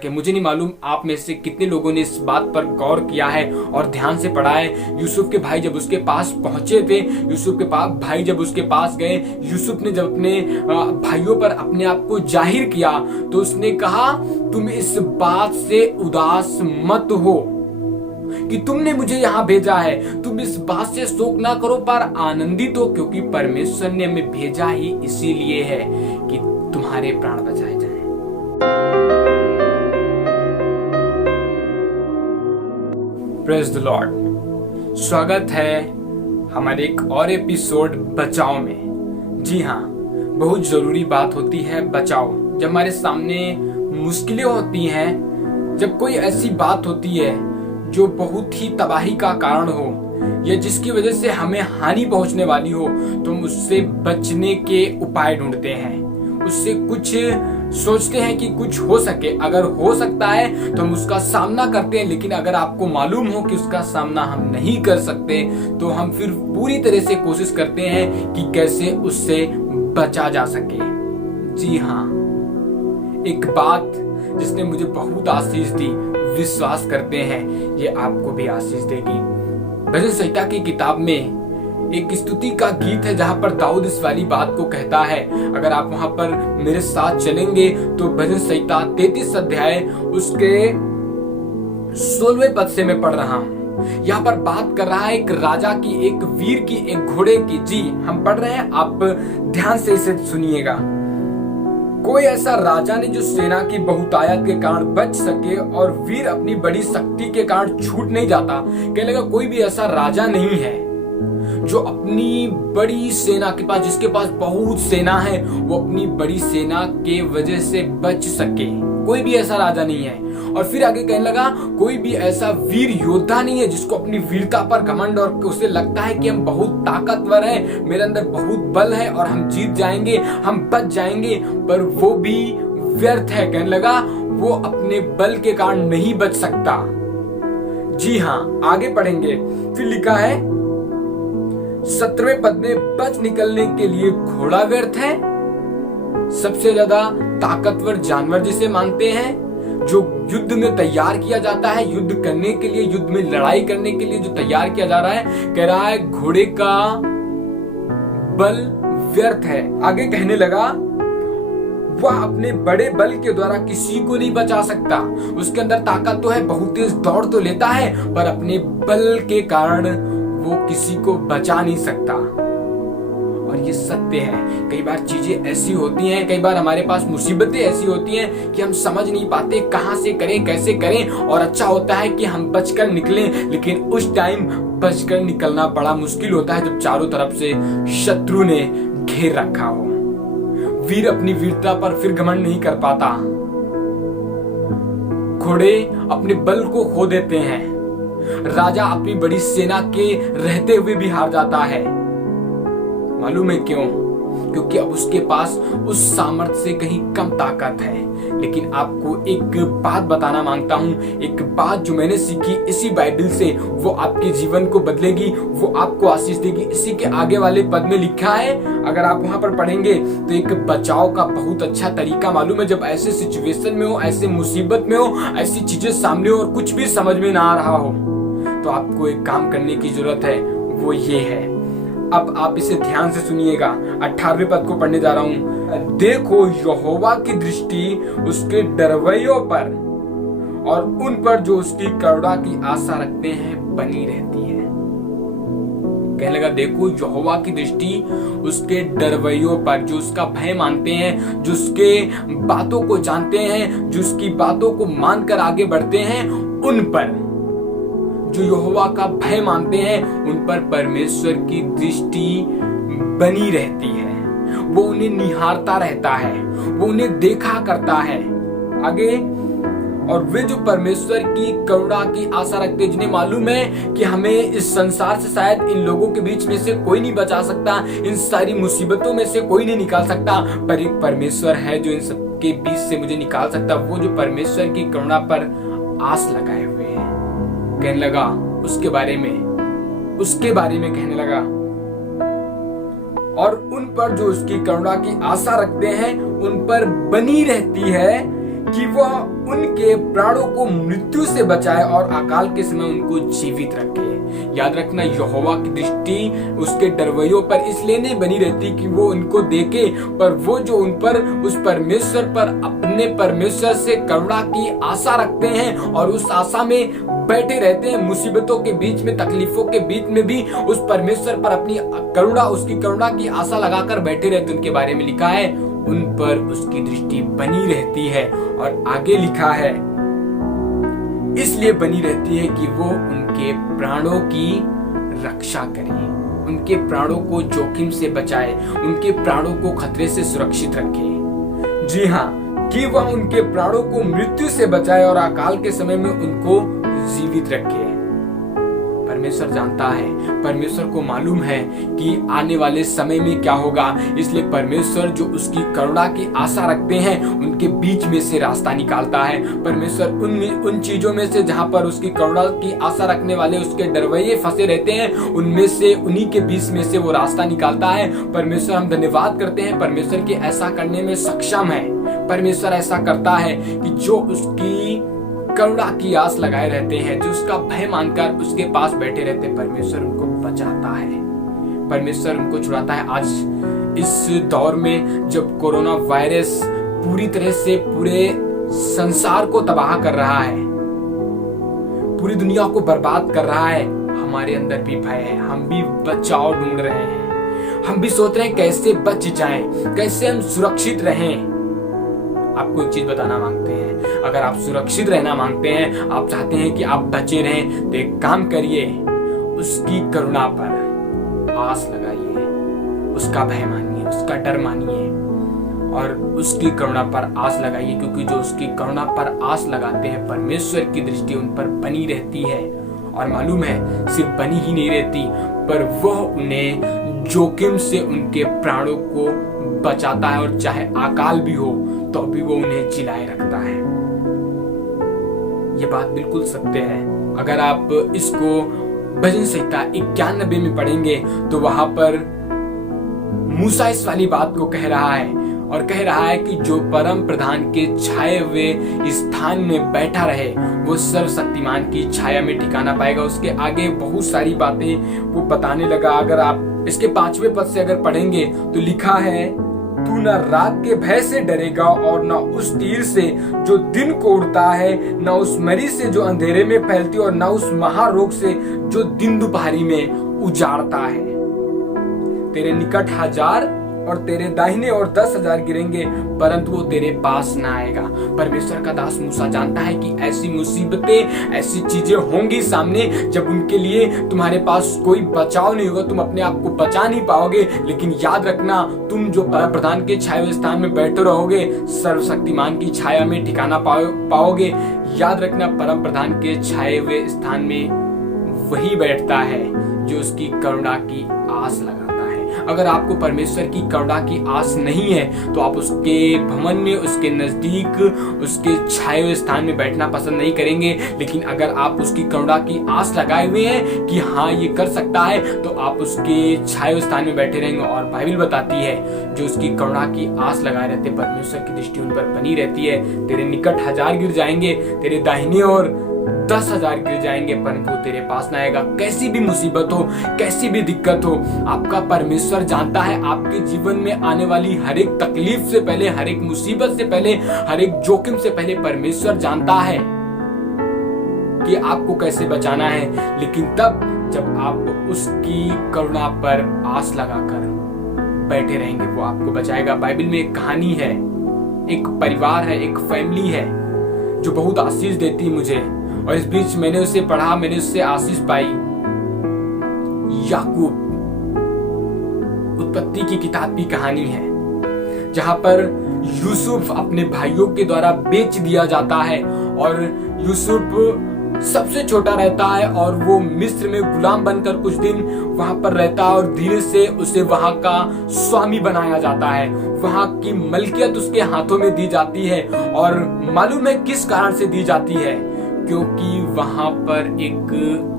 सके। मुझे नहीं मालूम आप में से कितने लोगों ने इस बात पर गौर किया है और ध्यान से पढ़ा है। यूसुफ के भाई जब उसके पास पहुंचे थे, यूसुफ के भाई जब उसके पास गए, यूसुफ ने जब अपने भाइयों पर अपने आप को जाहिर किया तो उसने कहा, तुम इस बात से उदास मत हो कि तुमने मुझे यहां भेजा है, तुम इस बात से शोक ना करो पर आनंदित हो, क्योंकि परमेश्वर ने हमें भेजा ही इसीलिए है कि तुम्हारे प्राण बचाए जाएं। Praise the Lord. स्वागत है हमारे एक और एपिसोड बचाओ में। जी हाँ, बहुत जरूरी बात होती है बचाओ। जब हमारे सामने मुश्किलें होती हैं, जब कोई ऐसी बात होती है जो बहुत ही तबाही का कारण हो या जिसकी वजह से हमें हानि पहुंचने वाली हो, तो हम उससे बचने के उपाय ढूंढते हैं, उससे कुछ सोचते हैं कि कुछ हो सके। अगर हो सकता है तो हम उसका सामना करते हैं, लेकिन अगर आपको मालूम हो कि उसका सामना हम नहीं कर सकते तो हम फिर पूरी तरह से कोशिश करते हैं कि कैसे उससे बचा जा सके। जी हाँ, एक बात जिसने मुझे बहुत आशीष दी, विश्वास करते हैं ये आपको भी आशीष देगी। भजन संहिता की किताब में एक स्तुति का गीत है जहां पर दाऊद इस वाली बात को कहता है। अगर आप वहां पर मेरे साथ चलेंगे तो भजन संहिता 33 अध्याय उसके 16वें पद से मैं पढ़ रहा हूं। यहाँ पर बात कर रहा है एक राजा की, एक वीर की, एक घोड़े की। जी हम पढ़ रहे हैं, आप ध्यान से इसे सुनिएगा। कोई ऐसा राजा नहीं जो सेना की बहुतायत के कारण बच सके और वीर अपनी बड़ी शक्ति के कारण छूट नहीं जाता। कहने लगा कोई भी ऐसा राजा नहीं है जो अपनी बड़ी सेना के पास, जिसके पास बहुत सेना है, वो अपनी बड़ी सेना के वजह से बच सके। कोई भी ऐसा राजा नहीं है। और फिर आगे कहने लगा कोई भी ऐसा वीर योद्धा नहीं है जिसको अपनी वीरता पर घमंड और उसे लगता है कि हम बहुत ताकतवर हैं, मेरे अंदर बहुत बल है और हम जीत जाएंगे, हम बच जाएंगे, पर वो भी व्यर्थ है। कहने लगा वो अपने बल के कारण नहीं बच सकता। जी हाँ, आगे पढ़ेंगे। फिर लिखा है 17वें पद में, बच निकलने के लिए घोड़ा व्यर्थ है, सबसे ज्यादा ताकतवर जानवर जिसे मानते हैं, जो युद्ध में तैयार किया जाता है, युद्ध करने के लिए, युद्ध में लड़ाई करने के लिए जो तैयार किया जा रहा है, कह रहा है घोड़े का बल व्यर्थ है। आगे कहने लगा वह अपने बड़े बल के द्वारा किसी को नहीं बचा सकता। उसके अंदर ताकत तो है, बहुत तेज दौड़ तो लेता है, पर अपने बल के कारण वो किसी को बचा नहीं सकता। और ये सत्य है। कई बार चीजें ऐसी होती हैं, कई बार हमारे पास मुसीबतें ऐसी होती हैं कि हम समझ नहीं पाते कहां से करें, कैसे करें। और अच्छा होता है कि हम बचकर निकलें, लेकिन उस टाइम बचकर निकलना बड़ा मुश्किल होता है जब चारों तरफ से शत्रु ने घेर रखा हो। वीर अपनी वीरता पर फिर घमंड नहीं कर पाता। घोड़े अपने बल को खो देते हैं। राजा अपनी बड़ी सेना के रहते हुए भी हार जाता है। मालूम है क्यों? क्योंकि अब उसके पास उस सामर्थ्य से कहीं कम ताकत है। लेकिन आपको एक बात बताना मांगता हूं, एक बात जो मैंने सीखी इसी बाइबल से, वो आपके जीवन को बदलेगी, वो आपको आशीष देगी। इसी के आगे वाले पद में लिखा है, अगर आप वहां पर पढ़ेंगे तो एक बचाव का बहुत अच्छा तरीका मालूम है। जब ऐसे सिचुएशन में हो, ऐसे मुसीबत में हो, ऐसी चीजें सामने हो और कुछ भी समझ में ना आ रहा हो, तो आपको एक काम करने की जरूरत है, वो ये है। अब आप इसे ध्यान से सुनिएगा। 18वें पद को पढ़ने जा रहा हूं। देखो यहोवा की दृष्टि उसके डरवैयों पर और उन पर जो उसकी करुणा की आशा रखते हैं बनी रहती है। कहने लगा देखो यहोवा की दृष्टि उसके डरवैयों पर, जो उसका भय मानते हैं, जो उसके बातों को जानते हैं, जो उसकी बातों को मानकर आगे बढ़ते हैं, उन पर, जो यहोवा का भय मानते हैं, उन पर परमेश्वर की दृष्टि बनी रहती है। वो उन्हें निहारता रहता है, वो उन्हें देखा करता है। आगे, और वे जो परमेश्वर की करुणा की आशा रखते, जिन्हें मालूम है कि हमें इस संसार से शायद इन लोगों के बीच में से कोई नहीं बचा सकता, इन सारी मुसीबतों में से कोई नहीं निकाल सकता, पर एक परमेश्वर है जो इन सब के बीच से मुझे निकाल सकता। वो जो परमेश्वर की करुणा पर आस लगाए हुए हैं। कहने लगा उसके बारे में कहने लगा, और उन पर जो उसकी करुणा की आशा रखते हैं उन पर बनी रहती है कि वह उनके प्राणों को मृत्यु से बचाए और अकाल के समय उनको जीवित रखे। याद रखना, यहोवा की दृष्टि उसके डरवैयों पर इसलिए नहीं बनी रहती कि वो उनको देखे, पर वो जो उन पर, उस परमेश्वर पर, अपने परमेश्वर से करुणा की आशा रखते हैं और उस आशा में बैठे रहते हैं। मुसीबतों के बीच में, तकलीफों के बीच में भी उस परमेश्वर पर अपनी करुणा, उसकी करुणा की आशा लगाकर बैठे रहते। उनके बारे में लिखा है, उन पर उसकी दृष्टि बनी रहती है। और आगे लिखा है, इसलिए बनी रहती है कि वो उनके प्राणों की रक्षा करे, उनके प्राणों को जोखिम से बचाए, उनके प्राणों को खतरे से सुरक्षित रखे। जी हाँ, कि वह उनके प्राणों को मृत्यु से बचाए और अकाल के समय में उनको जीवित रखे। परमेश्वर जानता है, परमेश्वर को मालूम है कि आने वाले समय में क्या होगा, इसलिए परमेश्वर जो उसकी करुणा की आशा रखते हैं उनके बीच में से रास्ता निकालता है। परमेश्वर उन चीजों में से जहां पर उसकी करुणा की आशा रखने वाले उसके डरवैये फंसे रहते हैं, उनमें से, उन्हीं के बीच में से वो रास्ता निकालता है। परमेश्वर, हम धन्यवाद करते हैं परमेश्वर की ऐसा करने में सक्षम है। परमेश्वर ऐसा करता है कि जो उसकी करुणा की आस लगाए रहते हैं, जो उसका भय मानकर उसके पास बैठे रहते हैं, परमेश्वर उनको बचाता है, परमेश्वर उनको छुड़ाता है। आज इस दौर में जब कोरोना वायरस पूरी तरह से पूरे संसार को तबाह कर रहा है, पूरी दुनिया को बर्बाद कर रहा है, हमारे अंदर भी भय है, हम भी बचाव ढूंढ रहे हैं, हम भी सोच रहे हैं कैसे बच जाएं, कैसे हम सुरक्षित रहें। आपको एक चीज बताना मांगते हैं, अगर आप सुरक्षित रहना मांगते हैं, आप चाहते हैं कि आप बचे रहें, तो एक काम करिए, उसकी करुणा पर आस लगाइए, उसका भय मानिए, उसका डर मानिए और उसकी करुणा पर आस लगाइए, क्योंकि जो उसकी करुणा पर आस लगाते हैं, परमेश्वर की दृष्टि उन पर बनी रहती है। और मालूम है, सिर्फ बनी ही नहीं रहती, पर वह उन्हें जोखिम से उनके प्राणों को बचाता है, और चाहे अकाल भी हो तो भी वो उन्हें जिलाए रखता है। ये बात बिल्कुल सत्य है। अगर आप इसको भजन संहिता 91 में पढ़ेंगे तो वहां पर मूसा इस वाली बात को कह रहा है, और कह रहा है कि जो परम प्रधान के छाए हुए स्थान में बैठा रहे वो सर्वशक्तिमान की छाया में ठिकाना पाएगा। उसके आगे बहुत सारी बातें वो बताने लगा। अगर आप इसके 5वें पद से अगर पढ़ेंगे तो लिखा है, तू न रात के भय से डरेगा और न उस तीर से जो दिन को उड़ता है, न उस मरी से जो अंधेरे में फैलती है, और न उस महारोग से जो दिन दोपहरी में उजाड़ता है। तेरे निकट 1000 और तेरे दाहिने और 10,000 गिरेंगे, परंतु वो तेरे पास ना आएगा। परमेश्वर का दास मूसा जानता है कि ऐसी मुसीबतें, ऐसी चीजें होंगी सामने, जब उनके लिए तुम्हारे पास कोई बचाव नहीं होगा, तुम अपने आप को बचा नहीं पाओगे। लेकिन याद रखना, तुम जो परम प्रधान के छाए हुए स्थान में बैठे रहोगे, सर्वशक्तिमान की छाया में ठिकाना पाओगे। याद रखना, परम प्रधान के छाए हुए स्थान में वही बैठता है जो उसकी करुणा की आस लगाता है। अगर आपको परमेश्वर की करुणा की आस नहीं है तो आप उसके भवन में, उसके नजदीक, उसके छाए हुए स्थान में बैठना पसंद नहीं करेंगे। लेकिन अगर आप उसकी करुणा की आस लगाए हुए हैं कि हाँ ये कर सकता है, तो आप उसके छाए हुए स्थान में बैठे रहेंगे। और बाइबल बताती है, जो उसकी करुणा की आस लगाए रहते, परमेश्वर की दृष्टि उन पर बनी रहती है। तेरे निकट 1000 गिर जाएंगे, तेरे दाहिने और 10,000 गिर जाएंगे, परंतु तेरे पास ना आएगा। कैसी भी मुसीबत हो, कैसी भी दिक्कत हो, आपका परमेश्वर जानता है। आपके जीवन में आने वाली हर एक तकलीफ से पहले, हर एक मुसीबत से पहले, हर एक जोखिम से पहले परमेश्वर जानता है कि आपको कैसे बचाना है। लेकिन तब जब आप उसकी करुणा पर आस लगाकर बैठे रहेंगे, वो आपको बचाएगा। बाइबल में एक कहानी है, एक परिवार है, एक फैमिली है जो बहुत आशीष देती है मुझे, और इस बीच मैंने उसे पढ़ा, मैंने उससे आशीष पाई। याकूब, उत्पत्ति की किताब की कहानी है, जहां पर यूसुफ अपने भाइयों के द्वारा बेच दिया जाता है, और यूसुफ सबसे छोटा रहता है, और वो मिस्र में गुलाम बनकर कुछ दिन वहां पर रहता है, और धीरे से उसे वहां का स्वामी बनाया जाता है। वहां की मलकियत उसके हाथों में दी जाती है, और मालूम है किस कारण से दी जाती है? क्योंकि वहां पर एक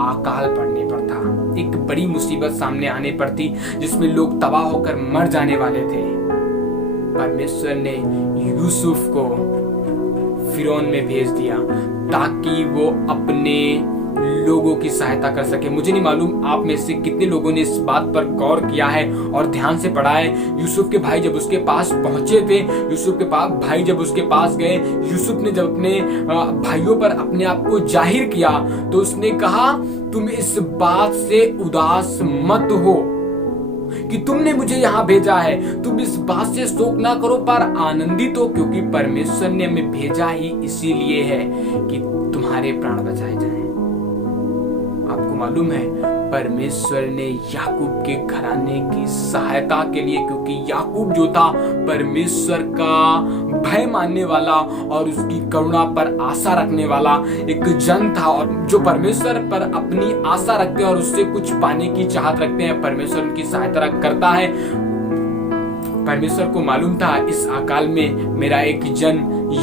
अकाल पड़ने पर था, एक बड़ी मुसीबत सामने आने पर थी, जिसमें लोग तबाह होकर मर जाने वाले थे। परमेश्वर ने यूसुफ को फिरौन में भेज दिया ताकि वो अपने लोगों की सहायता कर सके। मुझे नहीं मालूम आप में से कितने लोगों ने इस बात पर गौर किया है और ध्यान से पढ़ा है। यूसुफ के भाई जब उसके पास पहुंचे थे, यूसुफ के भाई जब उसके पास गए, यूसुफ ने जब अपने भाइयों पर अपने आप को जाहिर किया तो उसने कहा, तुम इस बात से उदास मत हो कि तुमने मुझे यहाँ भेजा है, तुम इस बात से शोक ना करो पर आनंदित हो, क्योंकि परमेश्वर ने हमें भेजा ही इसीलिए है कि तुम्हारे प्राण बचाए जाएं। आपको मालूम है परमेश्वर ने याकूब के घराने की सहायता के लिए, क्योंकि याकूब जो था परमेश्वर का भय मानने वाला और उसकी करुणा पर आशा रखने वाला एक जन था, और जो परमेश्वर पर अपनी आशा रखते हैं और उससे कुछ पाने की चाहत रखते हैं, परमेश्वर उनकी सहायता करता है। परमेश्वर को मालूम था इस अकाल में मेरा एक जन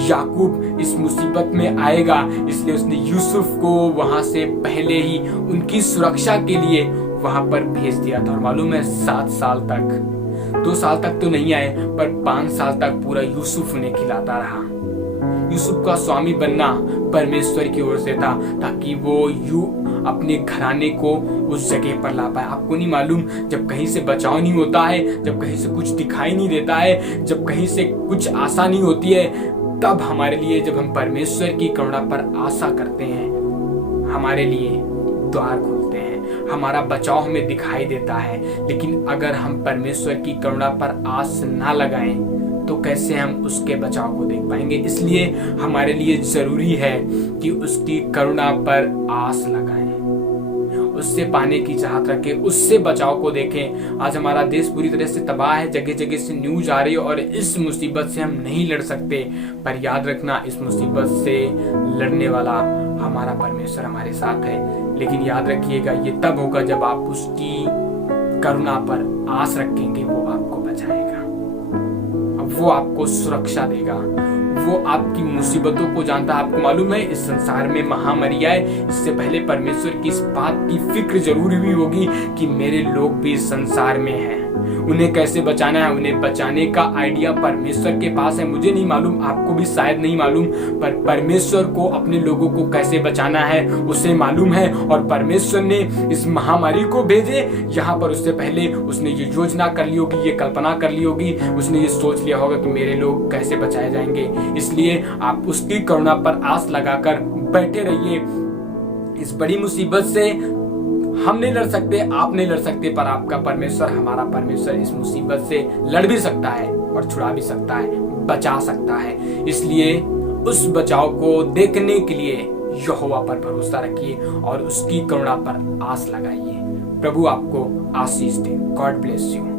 याकूब इस मुसीबत में आएगा, इसलिए उसने यूसुफ को वहां से पहले ही उनकी सुरक्षा के लिए वहां पर भेज दिया था। और मालूम है 7 साल तक, 2 साल तक तो नहीं आए पर 5 साल तक पूरा यूसुफ उन्हें खिलाता रहा। यूसुफ का स्वामी बनना परमेश्वर की ओर से था ताकि वो अपने घराने को उस जगह पर ला पाए। आपको नहीं मालूम जब कहीं से बचाव नहीं होता है, जब कहीं से कुछ दिखाई नहीं देता है, जब कहीं से कुछ आशा नहीं होती है, तब हमारे लिए जब हम परमेश्वर की करुणा पर आशा करते हैं, हमारे लिए द्वार खुलते हैं, हमारा बचाव हमें दिखाई देता है। लेकिन अगर हम परमेश्वर की करुणा पर आस ना लगाएं तो कैसे हम उसके बचाव को देख पाएंगे। इसलिए हमारे लिए जरूरी है कि उसकी करुणा पर आस लगाएं, उससे पाने की चाहत रखें, उससे बचाव को देखें। आज हमारा देश पूरी तरह से तबाह है, जगह जगह से न्यूज आ रही है और इस मुसीबत से हम नहीं लड़ सकते, पर याद रखना इस मुसीबत से लड़ने वाला हमारा परमेश्वर हमारे साथ है। लेकिन याद रखिएगा ये तब होगा जब आप उसकी करुणा पर आस रखेंगे, वो आपको बचाएगा, वो आपको सुरक्षा देगा, वो आपकी मुसीबतों को जानता है। आपको मालूम है इस संसार में महामारी आए इससे पहले परमेश्वर की इस बात की फिक्र जरूर हुई होगी कि मेरे लोग भी इस संसार में हैं, उन्हें कैसे बचाना है। उन्हें बचाने का आइडिया परमेश्वर के पास है। मुझे नहीं मालूम, आपको भी शायद नहीं मालूम, पर परमेश्वर को अपने लोगों को कैसे बचाना है उसे मालूम है। और परमेश्वर ने इस महामारी को भेजे यहाँ पर, उससे पहले उसने ये योजना कर ली होगी, ये कल्पना कर ली होगी, उसने ये सोच लिया होगा कि मेरे लोग कैसे बचाए जाएंगे। इसलिए आप उसकी करुणा पर आस लगाकर बैठे रहिए। इस बड़ी मुसीबत से हम नहीं लड़ सकते, आप नहीं लड़ सकते, पर आपका परमेश्वर, हमारा परमेश्वर इस मुसीबत से लड़ भी सकता है और छुड़ा भी सकता है, बचा सकता है। इसलिए उस बचाव को देखने के लिए यहोवा पर भरोसा रखिए और उसकी करुणा पर आस लगाइए। प्रभु आपको आशीष दे। God bless you.